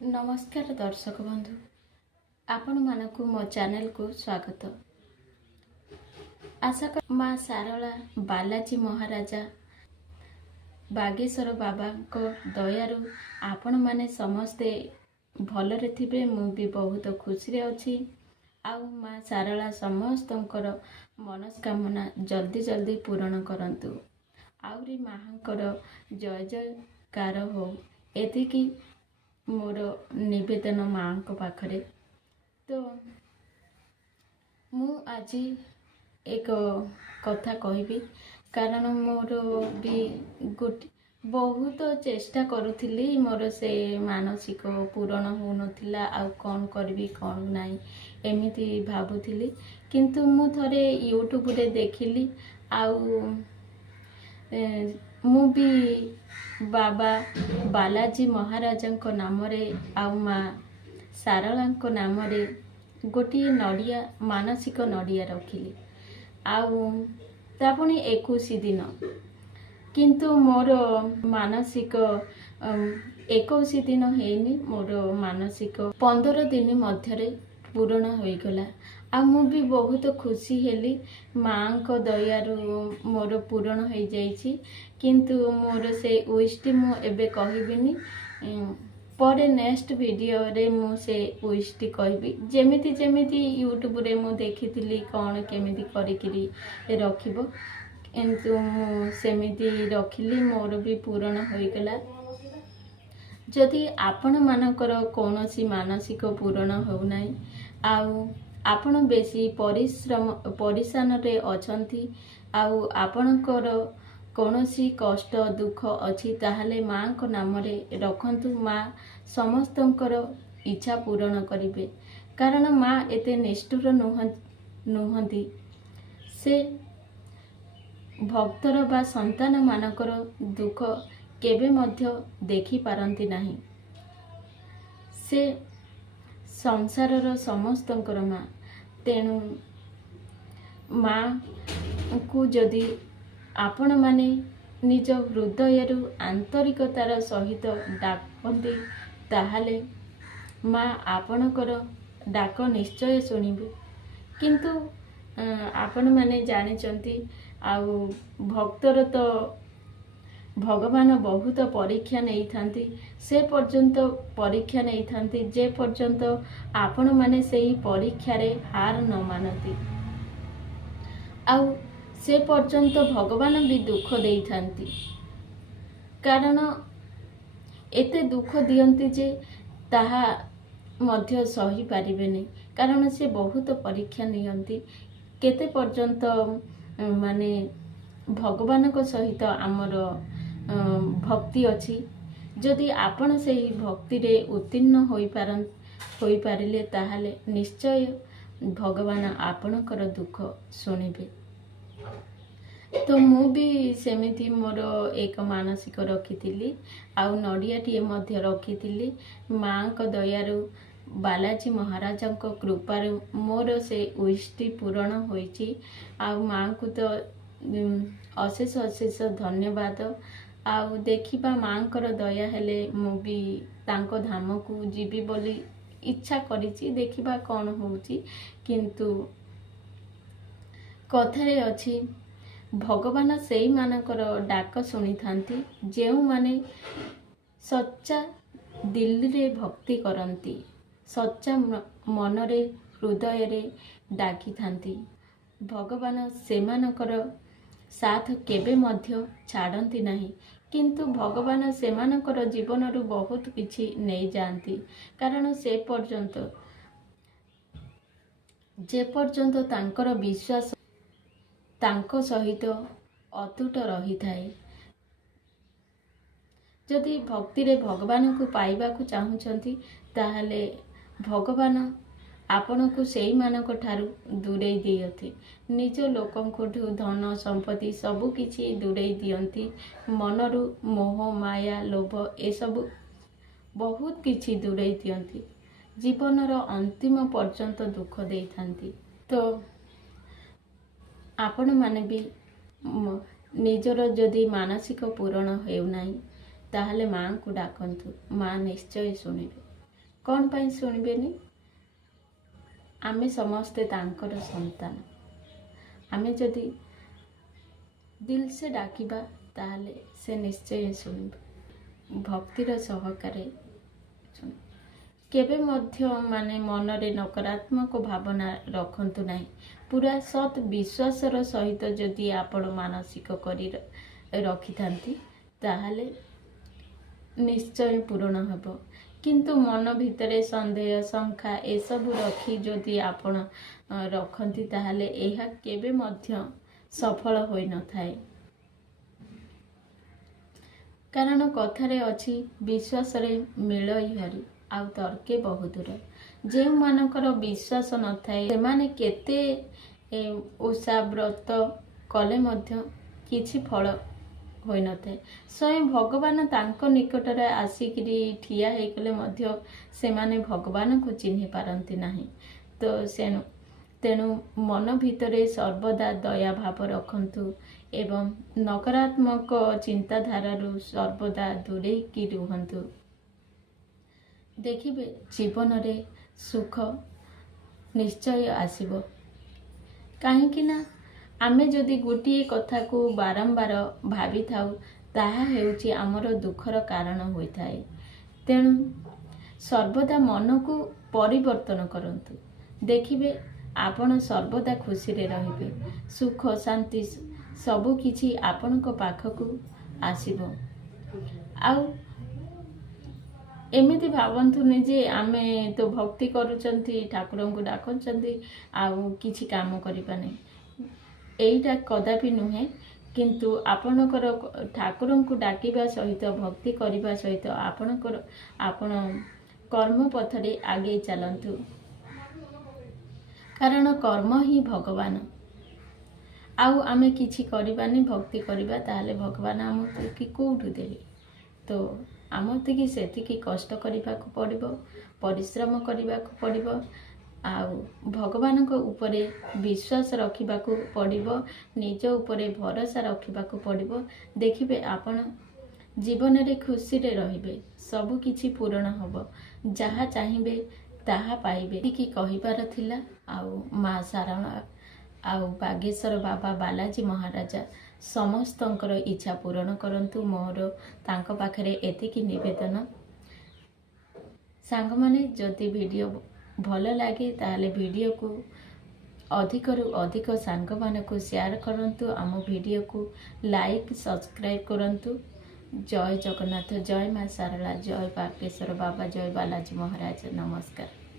नमस्कार दर्शक बंधु आपण मानकु मो चैनल को स्वागत। आशा कर माँ सारला बालाजी महाराजा बागेश्वर बाबा को दयारु आपण माने समस्ते भलरे थिबे। मु भी बहुत खुशी रे अछि। आउ माँ सारला समस्तंकर मनस्कामना जल्दी जल्दी पूरण करंतु। आउरी माँकर जय जयकार हो एतिकी मोर निवेदन माँ को पाखरे। तो मु आज एक कथा कहबी कारण मोर भी गोटे बहुत चेष्टा करुथिली मोर से मानसिक पूरण हो नथिला। आ कौन करबी कौन नहीं एमिति भाबुथिली, किंतु मु थरे यूट्यूब रे देखिली। आउ मु भी बाबा बालाजी महाराजा नाम रे आउ माँ सारला नाम रे गोटे नड़िया मानसिक नड़िया रखिली। आउ तापुणी 21 दिन, किंतु मोर मानसिक 21 दिन हेनी, मोर मानसिक 15 दिन मध्य पूर्ण हो गला। आ मु भी बहुत खुशी हेली माँ को दयारु मोर पूर्ण हो जाइछि। किंतु मोर से विष्टि मु एबे कहबिनी, पर नेक्स्ट वीडियो रे मु से विष्टि कहबी। जेमिति जेमिति यूट्यूब रे मु देखिथिली कौन केमिति करिकिरी रखिबो, किंतु मु सेमिति रखिली मोर भी पूर्ण हो गला। जदि आपण मानकर कौनसी मानसिक पूर्ण हो नाही, आउ आपण बेसी परिश्रम रे अछंती, आउ आपणकर कौनसी कष्ट दुख अछि ताहले माँ को नाम रे रखंतु। माँ समस्तंकर इच्छा पूर्ण करिवे, कारण माँ एते निष्ठुर नुहंती। से भक्तर बा संतान मानकर दुख केबे मध्य देखि पारंती नाही। से संसारर समस्तंकर माँ, तेणु माँ को जदि आपण माने निज हृदय आंतरिकतार सहित डाकती ताहले माँ आपणकर डाक निश्चय शुणिबे। किंतु आपण माने जानिचंती आउ भक्तर तो भगवान बहुत परीक्षा नहीं थांती। से पर्यंत परीक्षा नहीं थांती जे पर्यंत आपण माने सेही परीक्षा रे हार न मानती। आउ से पर्यंत भगवान भी दुख देई थांती, कारण एते दुख दियंती जे ताहा मध्य सही पारिबेनी। कारण से बहुत परीक्षा नियंती केते पर्यंत माने भगवान को सहित आमर भक्ति अछि। जदि आपण सेही भक्ति रे उत्तीर्ण होई पारिले ताहले निश्चय भगवान आपणकर दुख शुणिबे। तो मु भी सेमिति मोर एक मानसिक रखिथिली, आउ नड़ियाटिए मध्य रखिथिली। माँ को दयारु बालाजी महाराजा को कृपारु मोर से विष्टि पूरण होइछि। आउ माँ को तो अशेष अशेष धन्यवाद। आउ देखिबा माँकर दया हेले मु भी तांको धाम को जीवी बोली इच्छा करिछि। देखिबा कौन होउछि, किंतु कथारे अछि भगवान सेई मानकर डाक शुणी थांती जेउ माने सच्चा दिल रे भक्ति करंती, सच्चा मन रे हृदय रे डाकी थांती। भगवान सेमानकर साथ केबे मध्य छाड़ती नहीं, किंतु भगवान सेमानकर जीवन रु बहुत किछि नहीं जानती। कारण से पर्यंत जे पर्यंत तांकर विश्वास तांको सहित अतुट रही थाए। जदि भक्ति रे भगवान को पाइबा को चाहुचंती ताहले भगवान आपण को सेई मानक ठारू दूरेई दियती। निज लोकंको धन संपत्ति सबु किछि दूरेई दियंती। मनरु मोह माया लोभ ए सब बहुत किछि दूरेई दियंती। जीवनर अंतिम पर्यंत दुख देई थांती। तो आपण माने भी निजर जदि मानसिक पूरण हेउ नाही ताहले माँ को डाकंतु, माँ निश्चय शुणिबे। କ'ଣ ପାଇଁ ଶୁଣିବେନି? ଆମେ ସମସ୍ତେ ତାଙ୍କର ସନ୍ତାନ। ଆମେ ଯଦି ଦିଲ୍ ସେ ଡାକିବା ତାହେଲେ ସେ ନିଶ୍ଚୟ ଶୁଣିବେ, ଭକ୍ତିର ସହକାରେ ଶୁଣିବେ। କେବେ ମଧ୍ୟ ମନରେ ନକାରାତ୍ମକ ଭାବନା ରଖନ୍ତୁ ନାହିଁ। ପୁରା ସତ୍ ବିଶ୍ୱାସର ସହିତ ଯଦି ଆପଣ ମାନସିକ କରି ରଖିଥାନ୍ତି ତାହେଲେ ନିଶ୍ଚୟ ପୂରଣ ହେବ। କିନ୍ତୁ ମନ ଭିତରେ ସନ୍ଦେହ ଶଙ୍କା ଏସବୁ ରଖି ଯଦି ଆପଣ ରଖନ୍ତି ତାହେଲେ ଏହା କେବେ ମଧ୍ୟ ସଫଳ ହୋଇନଥାଏ। କାରଣ କଥାରେ ଅଛି, ବିଶ୍ୱାସରେ ମିଳଇ ହରି ଆଉ ତର୍କେ ବହୁ ଦୂର। ଯେଉଁମାନଙ୍କର ବିଶ୍ୱାସ ନଥାଏ ସେମାନେ କେତେ ଓଷା ବ୍ରତ କଲେ ମଧ୍ୟ କିଛି ଫଳ ହୋଇନଥାଏ। ସ୍ୱୟଂ ଭଗବାନ ତାଙ୍କ ନିକଟରେ ଆସିକିରି ଠିଆ ହେଇଗଲେ ମଧ୍ୟ ସେମାନେ ଭଗବାନଙ୍କୁ ଚିହ୍ନି ପାରନ୍ତି ନାହିଁ। ତେଣୁ ମନ ଭିତରେ ସର୍ବଦା ଦୟା ଭାବ ରଖନ୍ତୁ ଏବଂ ନକାରାତ୍ମକ ଚିନ୍ତାଧାରାରୁ ସର୍ବଦା ଦୂରେଇକି ରୁହନ୍ତୁ। ଦେଖିବେ ଜୀବନରେ ସୁଖ ନିଶ୍ଚୟ ଆସିବ। କାହିଁକି ନା ଆମେ ଯଦି ଗୋଟିଏ କଥାକୁ ବାରମ୍ବାର ଭାବିଥାଉ ତାହା ହେଉଛି ଆମର ଦୁଃଖର କାରଣ ହୋଇଥାଏ। ତେଣୁ ସର୍ବଦା ମନକୁ ପରିବର୍ତ୍ତନ କରନ୍ତୁ। ଦେଖିବେ ଆପଣ ସର୍ବଦା ଖୁସିରେ ରହିବେ। ସୁଖ ଶାନ୍ତି ସବୁ କିଛି ଆପଣଙ୍କ ପାଖକୁ ଆସିବ। ଆଉ ଏମିତି ଭାବନ୍ତୁନି ଯେ ଆମେ ତ ଭକ୍ତି କରୁଛନ୍ତି, ଠାକୁରଙ୍କୁ ଡାକୁଛନ୍ତି, ଆଉ କିଛି କାମ କରିବା ନାହିଁ। ଏଇଟା କଦାପି ନୁହେଁ। କିନ୍ତୁ ଆପଣଙ୍କର ଠାକୁରଙ୍କୁ ଡାକିବା ସହିତ ଭକ୍ତି କରିବା ସହିତ ଆପଣ କର୍ମ ପଥରେ ଆଗେଇ ଚାଲନ୍ତୁ। କାରଣ କର୍ମ ହିଁ ଭଗବାନ। ଆଉ ଆମେ କିଛି କରିବାନି, ଭକ୍ତି କରିବା, ତାହେଲେ ଭଗବାନ ଆମକୁ କେଉଁଠୁ ଦେବେ? ତ ଆମକୁ ସେତିକି କଷ୍ଟ କରିବାକୁ ପଡ଼ିବ, ପରିଶ୍ରମ କରିବାକୁ ପଡ଼ିବ, ଆଉ ଭଗବାନଙ୍କ ଉପରେ ବିଶ୍ୱାସ ରଖିବାକୁ ପଡ଼ିବ, ନିଜ ଉପରେ ଭରସା ରଖିବାକୁ ପଡ଼ିବ। ଦେଖିବେ ଆପଣ ଜୀବନରେ ଖୁସିରେ ରହିବେ, ସବୁ କିଛି ପୂରଣ ହେବ, ଯାହା ଚାହିଁବେ ତାହା ପାଇବେ। ଏତିକି କହିବାର ଥିଲା। ଆଉ ମା ଶାରଳା ଆଉ ବାଗେଶ୍ୱର ବାବା ବାଲାଜୀ ମହାରାଜା ସମସ୍ତଙ୍କର ଇଚ୍ଛା ପୂରଣ କରନ୍ତୁ। ମୋର ତାଙ୍କ ପାଖରେ ଏତିକି ନିବେଦନ। ସାଙ୍ଗମାନେ, ଯଦି ଭିଡ଼ିଓ ଭଲ ଲାଗେ ତାହେଲେ ଭିଡ଼ିଓକୁ ଅଧିକରୁ ଅଧିକ ସାଙ୍ଗମାନଙ୍କୁ ସେୟାର କରନ୍ତୁ। ଆମ ଭିଡ଼ିଓକୁ ଲାଇକ୍ ସବସ୍କ୍ରାଇବ୍ କରନ୍ତୁ। ଜୟ ଜଗନ୍ନାଥ, ଜୟ ମା ଶାରଳା, ଜୟ ବାଗେଶ୍ୱର ବାବା, ଜୟ ବାଲାଜୀ ମହାରାଜ। ନମସ୍କାର।